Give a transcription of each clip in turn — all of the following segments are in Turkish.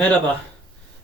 Merhaba.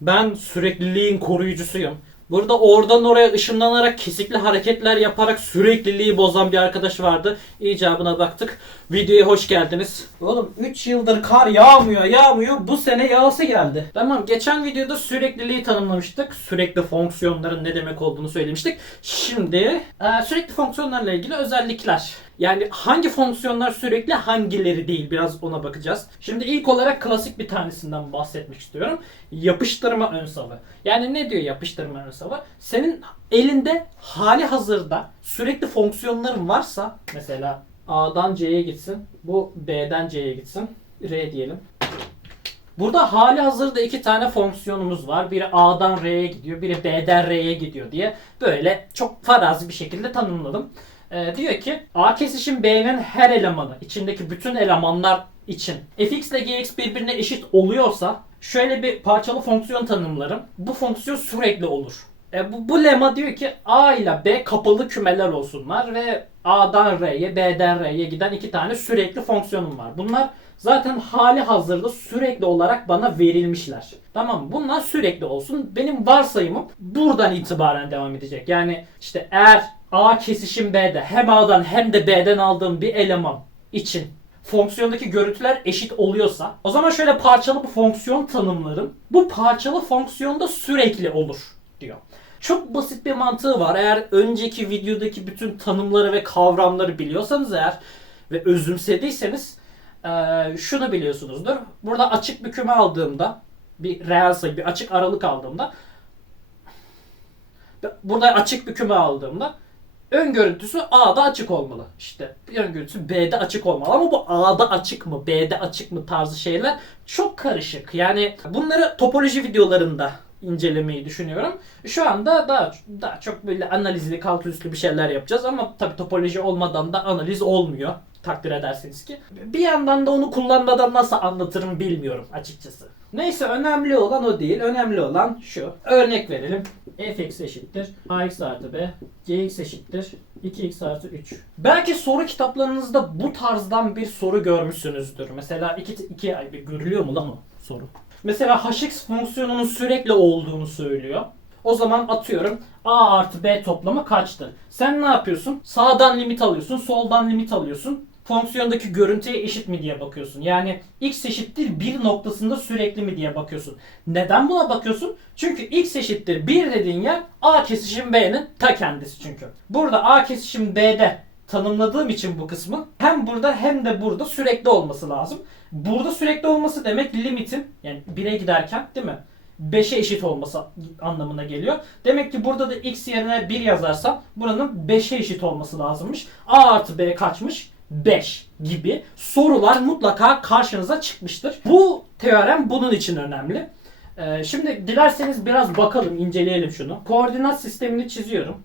Ben sürekliliğin koruyucusuyum. Burada oradan oraya ışınlanarak kesikli hareketler yaparak sürekliliği bozan bir arkadaş vardı. İcabına baktık. Videoya hoş geldiniz. Oğlum 3 yıldır kar yağmıyor yağmıyor. Bu sene yağsı geldi. Tamam geçen videoda sürekliliği tanımlamıştık. Sürekli fonksiyonların ne demek olduğunu söylemiştik. Şimdi e, sürekli fonksiyonlarla ilgili özellikler. Yani hangi fonksiyonlar sürekli hangileri değil biraz ona bakacağız. Şimdi ilk olarak klasik bir tanesinden bahsetmek istiyorum. Yapıştırma ön savı. Yani ne diyor yapıştırma ön savı? Senin elinde hali hazırda sürekli fonksiyonların varsa mesela A'dan C'ye gitsin. Bu B'den C'ye gitsin. R diyelim. Burada hali hazırda iki tane fonksiyonumuz var. Biri A'dan R'ye gidiyor, biri B'den R'ye gidiyor diye böyle çok farazi bir şekilde tanımladım. Ee, diyor ki A kesişim B'nin her elemanı, içindeki bütün elemanlar için fx ile gx birbirine eşit oluyorsa şöyle bir parçalı fonksiyon tanımlarım. Bu fonksiyon sürekli olur. E, bu, bu lema diyor ki A ile B kapalı kümeler olsunlar ve A'dan R'ye, B'den R'ye giden iki tane sürekli fonksiyonum var. Bunlar zaten hali hazırda sürekli olarak bana verilmişler. Tamam mı? Bunlar sürekli olsun. Benim varsayımım buradan itibaren devam edecek. Yani işte eğer A kesişim B'de hem A'dan hem de B'den aldığım bir eleman için fonksiyondaki görüntüler eşit oluyorsa o zaman şöyle parçalı bir fonksiyon tanımlarım. Bu parçalı fonksiyonda sürekli olur diyor. Çok basit bir mantığı var. Eğer önceki videodaki bütün tanımları ve kavramları biliyorsanız eğer ve özümsediyseniz eee, şunu biliyorsunuzdur. Burada açık bir küme aldığımda bir reel sayı, bir açık aralık aldığımda burada açık bir küme aldığımda ön görüntüsü A'da açık olmalı. İşte ön görüntüsü B'de açık olmalı. Ama bu A'da açık mı, B'de açık mı tarzı şeyler çok karışık. Yani bunları topoloji videolarında incelemeyi düşünüyorum. Şu anda daha daha çok böyle analizli, kalkülüslü bir şeyler yapacağız ama tabii topoloji olmadan da analiz olmuyor. Takdir edersiniz ki. Bir yandan da onu kullanmadan nasıl anlatırım bilmiyorum açıkçası. Neyse önemli olan o değil. Önemli olan şu. Örnek verelim. fx eşittir. ax artı b. gx eşittir. 2x artı 3. Belki soru kitaplarınızda bu tarzdan bir soru görmüşsünüzdür. Mesela iki, iki ay bir görülüyor mu lan o soru? Mesela hx fonksiyonunun sürekli olduğunu söylüyor. O zaman atıyorum a artı b toplamı kaçtı? Sen ne yapıyorsun? Sağdan limit alıyorsun, soldan limit alıyorsun. Fonksiyondaki görüntüye eşit mi diye bakıyorsun. Yani x eşittir 1 noktasında sürekli mi diye bakıyorsun. Neden buna bakıyorsun? Çünkü x eşittir 1 dediğin yer a kesişim b'nin ta kendisi çünkü. Burada a kesişim b'de tanımladığım için bu kısmı hem burada hem de burada sürekli olması lazım. Burada sürekli olması demek limitin yani 1'e giderken değil mi? 5'e eşit olması anlamına geliyor. Demek ki burada da x yerine 1 yazarsam buranın 5'e eşit olması lazımmış. A artı B kaçmış? 5 gibi sorular mutlaka karşınıza çıkmıştır. Bu teorem bunun için önemli. Ee, şimdi dilerseniz biraz bakalım, inceleyelim şunu. Koordinat sistemini çiziyorum.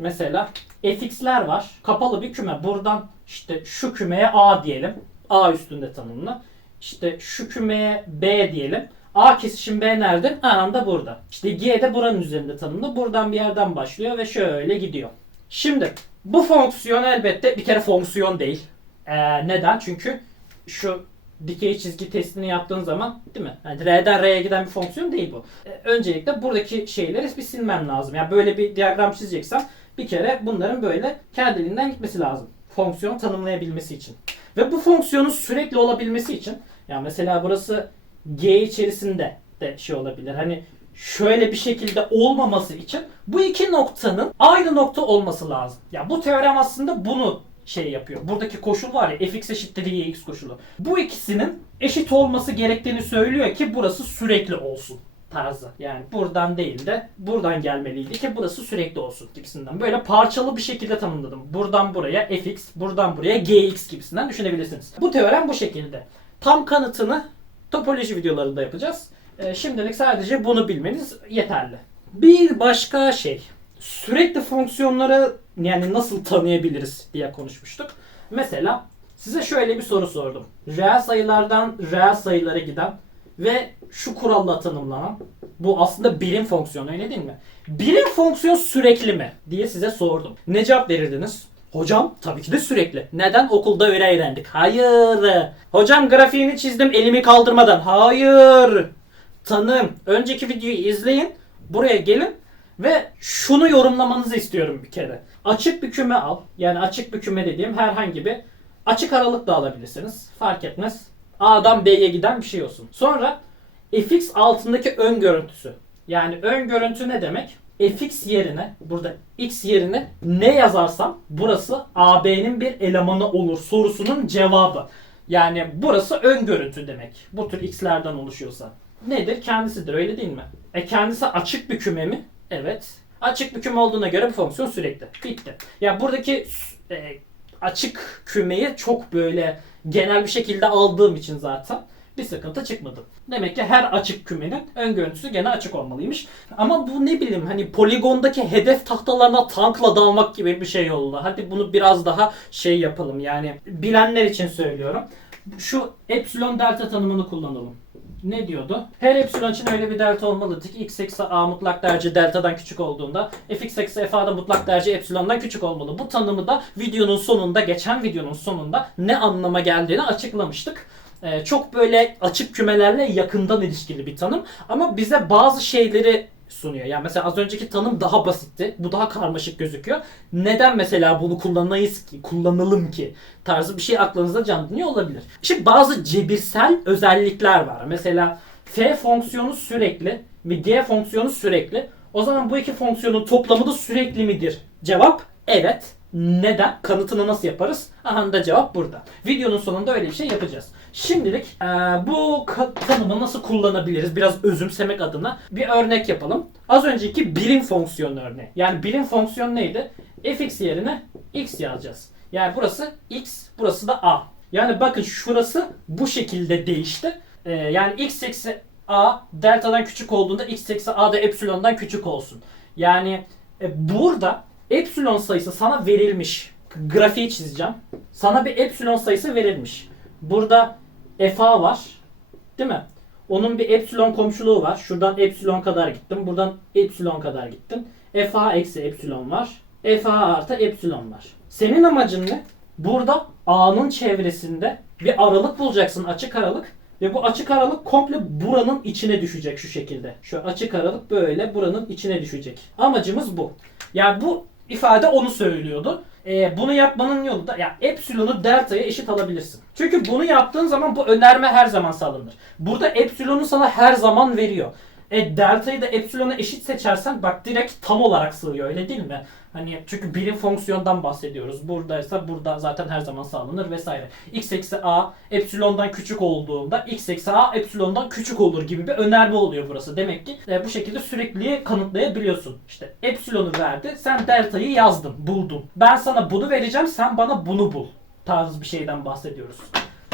Mesela fx'ler var. Kapalı bir küme. Buradan işte şu kümeye A diyelim. A üstünde tanımlı. İşte şu kümeye B diyelim. A kesişim B nerede? A'nın da burada. İşte G de buranın üzerinde tanımlı. Buradan bir yerden başlıyor ve şöyle gidiyor. Şimdi bu fonksiyon elbette bir kere fonksiyon değil. Ee, neden? Çünkü şu dikey çizgi testini yaptığın zaman değil mi? Yani R'den R'ye giden bir fonksiyon değil bu. Ee, öncelikle buradaki şeyleri bir silmem lazım. Yani böyle bir diyagram çizeceksem bir kere bunların böyle kendiliğinden gitmesi lazım. Fonksiyon tanımlayabilmesi için. Ve bu fonksiyonun sürekli olabilmesi için yani mesela burası G içerisinde de şey olabilir. Hani şöyle bir şekilde olmaması için bu iki noktanın aynı nokta olması lazım. Ya bu teorem aslında bunu şey yapıyor. Buradaki koşul var ya fx eşittir yx koşulu. Bu ikisinin eşit olması gerektiğini söylüyor ki burası sürekli olsun tarzı. Yani buradan değil de buradan gelmeliydi ki burası sürekli olsun gibisinden. Böyle parçalı bir şekilde tanımladım. Buradan buraya fx, buradan buraya gx gibisinden düşünebilirsiniz. Bu teorem bu şekilde. Tam kanıtını topoloji videolarında yapacağız. Ee, şimdilik sadece bunu bilmeniz yeterli. Bir başka şey. Sürekli fonksiyonları yani nasıl tanıyabiliriz diye konuşmuştuk. Mesela size şöyle bir soru sordum. Reel sayılardan reel sayılara giden ve şu kuralla tanımlanan bu aslında birim fonksiyonu öyle değil mi? Birim fonksiyon sürekli mi diye size sordum. Ne cevap verirdiniz? Hocam tabii ki de sürekli. Neden? Okulda öyle öğrendik. Hayır. Hocam grafiğini çizdim elimi kaldırmadan. Hayır. tanım. Önceki videoyu izleyin. Buraya gelin ve şunu yorumlamanızı istiyorum bir kere. Açık bir küme al. Yani açık bir küme dediğim herhangi bir açık aralık da alabilirsiniz. Fark etmez. A'dan B'ye giden bir şey olsun. Sonra fx altındaki ön görüntüsü. Yani ön görüntü ne demek? fx yerine burada x yerine ne yazarsam burası AB'nin bir elemanı olur sorusunun cevabı. Yani burası ön görüntü demek. Bu tür x'lerden oluşuyorsa. Nedir? Kendisidir öyle değil mi? E kendisi açık bir küme mi? Evet. Açık bir küme olduğuna göre bu fonksiyon sürekli. Bitti. Ya buradaki e, açık kümeyi çok böyle genel bir şekilde aldığım için zaten bir sıkıntı çıkmadı. Demek ki her açık kümenin ön görüntüsü gene açık olmalıymış. Ama bu ne bileyim hani poligondaki hedef tahtalarına tankla dalmak gibi bir şey oldu. Hadi bunu biraz daha şey yapalım yani bilenler için söylüyorum. Şu epsilon delta tanımını kullanalım. Ne diyordu? Her epsilon için öyle bir delta olmalıdır ki x eksi a mutlak derece deltadan küçük olduğunda fx eksi f a da mutlak derece epsilondan küçük olmalı. Bu tanımı da videonun sonunda, geçen videonun sonunda ne anlama geldiğini açıklamıştık. Ee, çok böyle açık kümelerle yakından ilişkili bir tanım. Ama bize bazı şeyleri sunuyor. Yani mesela az önceki tanım daha basitti. Bu daha karmaşık gözüküyor. Neden mesela bunu kullanayız ki, kullanalım ki tarzı bir şey aklınıza canlanıyor olabilir. Şimdi bazı cebirsel özellikler var. Mesela f fonksiyonu sürekli ve g fonksiyonu sürekli. O zaman bu iki fonksiyonun toplamı da sürekli midir? Cevap evet. Neden? Kanıtını nasıl yaparız? Aha da cevap burada. Videonun sonunda öyle bir şey yapacağız. Şimdilik e, bu tanımı nasıl kullanabiliriz? Biraz özümsemek adına bir örnek yapalım. Az önceki birim fonksiyon örneği. Yani birim fonksiyon neydi? fx yerine x yazacağız. Yani burası x, burası da a. Yani bakın şurası bu şekilde değişti. E, yani x eksi a deltadan küçük olduğunda x eksi a da epsilondan küçük olsun. Yani e, burada epsilon sayısı sana verilmiş. Grafiği çizeceğim. Sana bir epsilon sayısı verilmiş. Burada FA var. Değil mi? Onun bir epsilon komşuluğu var. Şuradan epsilon kadar gittim. Buradan epsilon kadar gittim. FA eksi epsilon var. FA artı epsilon var. Senin amacın ne? Burada A'nın çevresinde bir aralık bulacaksın. Açık aralık. Ve bu açık aralık komple buranın içine düşecek şu şekilde. Şu açık aralık böyle buranın içine düşecek. Amacımız bu. Yani bu ifade onu söylüyordu. Ee, bunu yapmanın yolu da ya epsilonu delta'ya eşit alabilirsin. Çünkü bunu yaptığın zaman bu önerme her zaman sağlanır. Burada epsilonu sana her zaman veriyor. E delta'yı da epsilona eşit seçersen bak direkt tam olarak sığıyor öyle değil mi? Hani çünkü birim fonksiyondan bahsediyoruz. Buradaysa burada zaten her zaman sağlanır vesaire. x eksi a epsilondan küçük olduğunda x eksi a epsilondan küçük olur gibi bir önerme oluyor burası. Demek ki e, bu şekilde sürekli kanıtlayabiliyorsun. İşte epsilonu verdi. Sen delta'yı yazdın, buldun. Ben sana bunu vereceğim, sen bana bunu bul. Tarzı bir şeyden bahsediyoruz.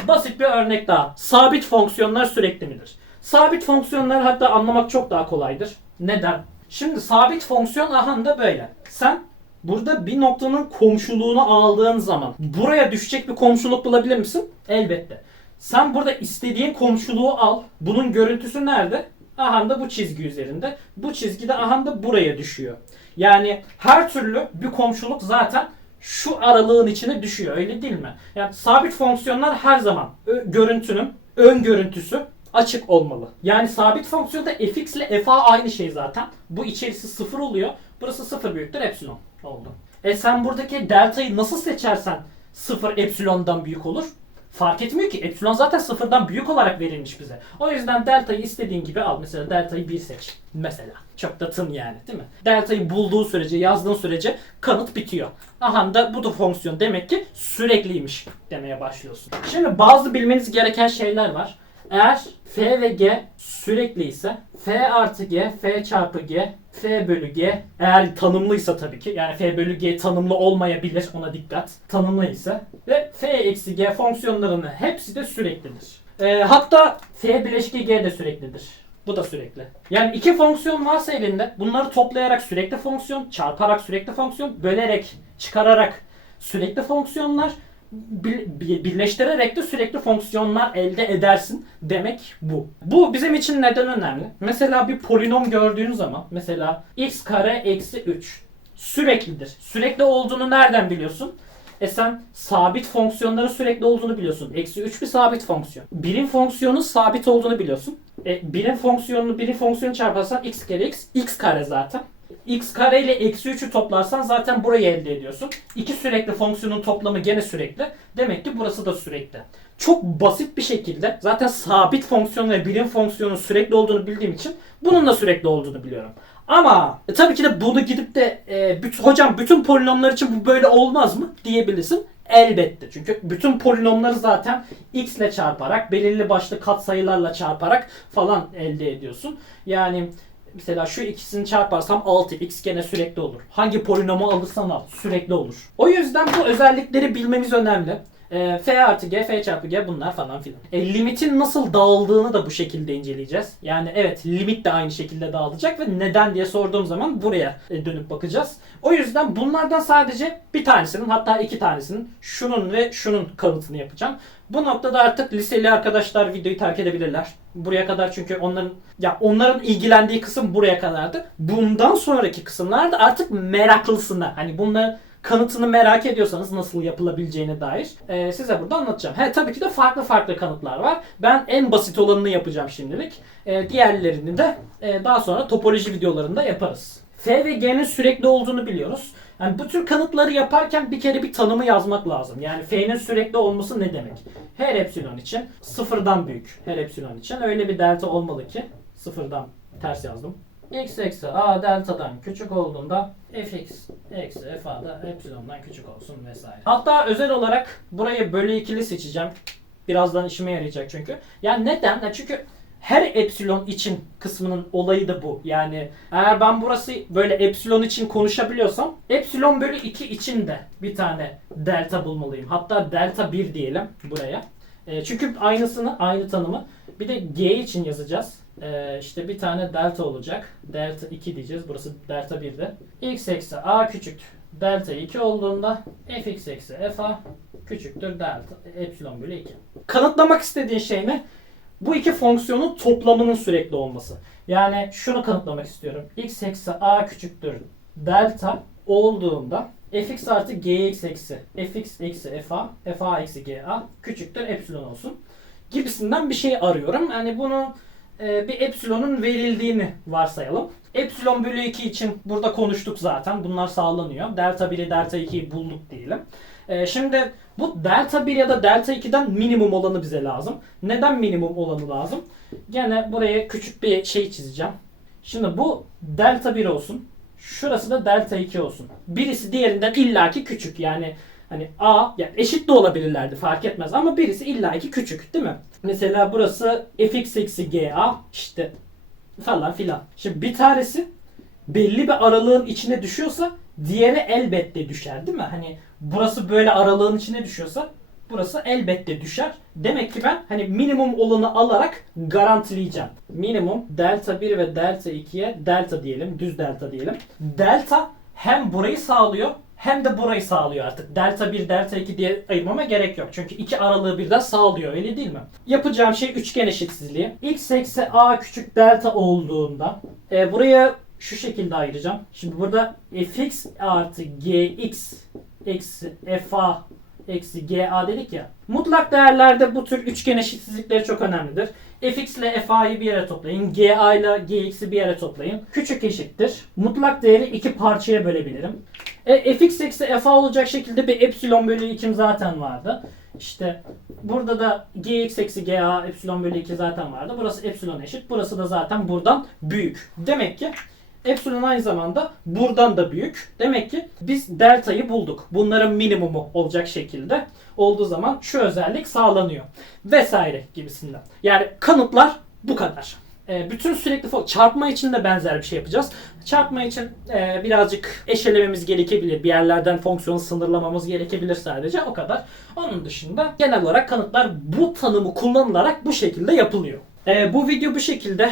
Basit bir örnek daha. Sabit fonksiyonlar sürekli midir? Sabit fonksiyonları hatta anlamak çok daha kolaydır. Neden? Şimdi sabit fonksiyon aha da böyle. Sen burada bir noktanın komşuluğunu aldığın zaman buraya düşecek bir komşuluk bulabilir misin? Elbette. Sen burada istediğin komşuluğu al. Bunun görüntüsü nerede? Aha da bu çizgi üzerinde. Bu çizgi de aha da buraya düşüyor. Yani her türlü bir komşuluk zaten şu aralığın içine düşüyor öyle değil mi? Yani sabit fonksiyonlar her zaman görüntünün ön görüntüsü açık olmalı. Yani sabit fonksiyonda fx ile fa aynı şey zaten. Bu içerisi sıfır oluyor. Burası sıfır büyüktür epsilon oldu. E sen buradaki delta'yı nasıl seçersen sıfır epsilondan büyük olur. Fark etmiyor ki. Epsilon zaten sıfırdan büyük olarak verilmiş bize. O yüzden delta'yı istediğin gibi al. Mesela delta'yı 1 seç. Mesela. Çok da tın yani değil mi? Delta'yı bulduğu sürece, yazdığın sürece kanıt bitiyor. Aha da bu da fonksiyon demek ki sürekliymiş demeye başlıyorsun. Şimdi bazı bilmeniz gereken şeyler var. Eğer f ve g sürekli ise f artı g, f çarpı g, f bölü g eğer tanımlıysa tabii ki yani f bölü g tanımlı olmayabilir ona dikkat. Tanımlı ise ve f eksi g fonksiyonlarının hepsi de süreklidir. E, hatta f bileşki g de süreklidir. Bu da sürekli. Yani iki fonksiyon varsa elinde bunları toplayarak sürekli fonksiyon, çarparak sürekli fonksiyon, bölerek, çıkararak sürekli fonksiyonlar birleştirerek de sürekli fonksiyonlar elde edersin demek bu. Bu bizim için neden önemli? Mesela bir polinom gördüğün zaman mesela x kare eksi 3 süreklidir. Sürekli olduğunu nereden biliyorsun? E sen sabit fonksiyonların sürekli olduğunu biliyorsun. Eksi 3 bir sabit fonksiyon. Birim fonksiyonun sabit olduğunu biliyorsun. E, birim fonksiyonunu birim fonksiyonu çarparsan x kere x, x kare zaten. X kare ile eksi 3'ü toplarsan zaten burayı elde ediyorsun. İki sürekli fonksiyonun toplamı gene sürekli. Demek ki burası da sürekli. Çok basit bir şekilde zaten sabit fonksiyon ve birim fonksiyonun sürekli olduğunu bildiğim için bunun da sürekli olduğunu biliyorum. Ama e, tabii ki de bunu gidip de e, büt- hocam bütün polinomlar için bu böyle olmaz mı diyebilirsin. Elbette. Çünkü bütün polinomları zaten x ile çarparak, belirli başlı katsayılarla çarparak falan elde ediyorsun. Yani mesela şu ikisini çarparsam 6x gene sürekli olur. Hangi polinomu alırsan al sürekli olur. O yüzden bu özellikleri bilmemiz önemli. E, f artı g, f çarpı g bunlar falan filan. E, limitin nasıl dağıldığını da bu şekilde inceleyeceğiz. Yani evet limit de aynı şekilde dağılacak ve neden diye sorduğum zaman buraya e, dönüp bakacağız. O yüzden bunlardan sadece bir tanesinin hatta iki tanesinin şunun ve şunun kanıtını yapacağım. Bu noktada artık liseli arkadaşlar videoyu terk edebilirler. Buraya kadar çünkü onların ya onların ilgilendiği kısım buraya kadardı. Bundan sonraki kısımlarda artık meraklısına hani bunları kanıtını merak ediyorsanız nasıl yapılabileceğine dair e, size burada anlatacağım. He tabii ki de farklı farklı kanıtlar var. Ben en basit olanını yapacağım şimdilik. E, diğerlerini de e, daha sonra topoloji videolarında yaparız. F ve G'nin sürekli olduğunu biliyoruz. Yani bu tür kanıtları yaparken bir kere bir tanımı yazmak lazım. Yani F'nin sürekli olması ne demek? Her epsilon için sıfırdan büyük. Her epsilon için öyle bir delta olmalı ki sıfırdan ters yazdım. X eksi a delta'dan küçük olduğunda fx eksi f a da epsilondan küçük olsun vesaire. Hatta özel olarak burayı bölü ikili seçeceğim. Birazdan işime yarayacak çünkü. Yani neden? Ya çünkü her epsilon için kısmının olayı da bu. Yani eğer ben burası böyle epsilon için konuşabiliyorsam epsilon bölü 2 için de bir tane delta bulmalıyım. Hatta delta 1 diyelim buraya. E, çünkü aynısını, aynı tanımı bir de g için yazacağız. E, işte bir tane delta olacak. Delta 2 diyeceğiz. Burası delta 1'de. x eksi a küçük delta 2 olduğunda fx eksi fa küçüktür delta epsilon bölü 2. Kanıtlamak istediğin şey ne? Bu iki fonksiyonun toplamının sürekli olması. Yani şunu kanıtlamak istiyorum. x eksi a küçüktür delta olduğunda fx artı gx eksi fx eksi fa fa eksi ga küçüktür epsilon olsun gibisinden bir şey arıyorum. Yani bunu e, bir epsilonun verildiğini varsayalım. Epsilon bölü 2 için burada konuştuk zaten. Bunlar sağlanıyor. Delta 1'i delta 2'yi bulduk diyelim. E, şimdi bu delta 1 ya da delta 2'den minimum olanı bize lazım. Neden minimum olanı lazım? Gene buraya küçük bir şey çizeceğim. Şimdi bu delta 1 olsun. Şurası da delta 2 olsun. Birisi diğerinden illaki küçük. Yani hani a yani eşit de olabilirlerdi fark etmez ama birisi illaki küçük değil mi? Mesela burası fx eksi ga işte falan filan. Şimdi bir tanesi belli bir aralığın içine düşüyorsa diğeri elbette düşer değil mi? Hani burası böyle aralığın içine düşüyorsa burası elbette düşer. Demek ki ben hani minimum olanı alarak garantileyeceğim. Minimum delta 1 ve delta 2'ye delta diyelim. Düz delta diyelim. Delta hem burayı sağlıyor hem de burayı sağlıyor artık. Delta 1, delta 2 diye ayırmama gerek yok. Çünkü iki aralığı birden sağlıyor öyle değil mi? Yapacağım şey üçgen eşitsizliği. x eksi a küçük delta olduğunda e, buraya şu şekilde ayıracağım. Şimdi burada fx artı gx eksi fa eksi ga dedik ya. Mutlak değerlerde bu tür üçgen eşitsizlikleri çok önemlidir. fx ile fa'yı bir yere toplayın. ga ile gx'i bir yere toplayın. Küçük eşittir. Mutlak değeri iki parçaya bölebilirim. E, fx eksi fa olacak şekilde bir epsilon bölü 2'm zaten vardı. İşte burada da gx eksi ga epsilon bölü 2 zaten vardı. Burası epsilon eşit. Burası da zaten buradan büyük. Demek ki epsilon aynı zamanda buradan da büyük. Demek ki biz delta'yı bulduk. Bunların minimumu olacak şekilde olduğu zaman şu özellik sağlanıyor. Vesaire gibisinden. Yani kanıtlar bu kadar. E, bütün sürekli çarpma için de benzer bir şey yapacağız. Çarpma için e, birazcık eşelememiz gerekebilir. Bir yerlerden fonksiyonu sınırlamamız gerekebilir sadece. O kadar. Onun dışında genel olarak kanıtlar bu tanımı kullanılarak bu şekilde yapılıyor. E, bu video bu şekilde.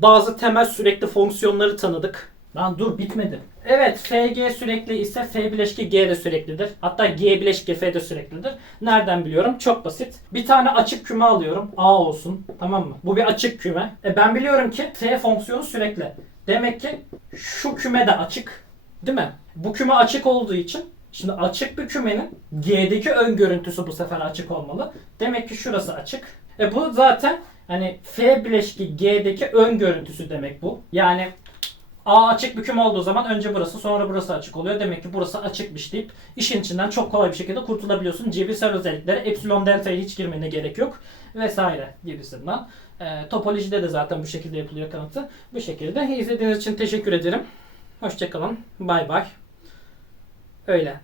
Bazı temel sürekli fonksiyonları tanıdık. Lan dur bitmedi. Evet FG sürekli ise F bileşki G de süreklidir. Hatta G bileşki F de süreklidir. Nereden biliyorum? Çok basit. Bir tane açık küme alıyorum. A olsun. Tamam mı? Bu bir açık küme. E ben biliyorum ki F fonksiyonu sürekli. Demek ki şu küme de açık. Değil mi? Bu küme açık olduğu için Şimdi açık bir kümenin G'deki ön görüntüsü bu sefer açık olmalı. Demek ki şurası açık. E bu zaten hani F bileşki G'deki ön görüntüsü demek bu. Yani A açık bir küme olduğu zaman önce burası sonra burası açık oluyor. Demek ki burası açıkmış deyip işin içinden çok kolay bir şekilde kurtulabiliyorsun. Cebirsel özelliklere epsilon delta'ya hiç girmene gerek yok. Vesaire gibisinden. E, topolojide de zaten bu şekilde yapılıyor kanıtı. Bu şekilde. İzlediğiniz için teşekkür ederim. Hoşçakalın. Bay bay. Öyle.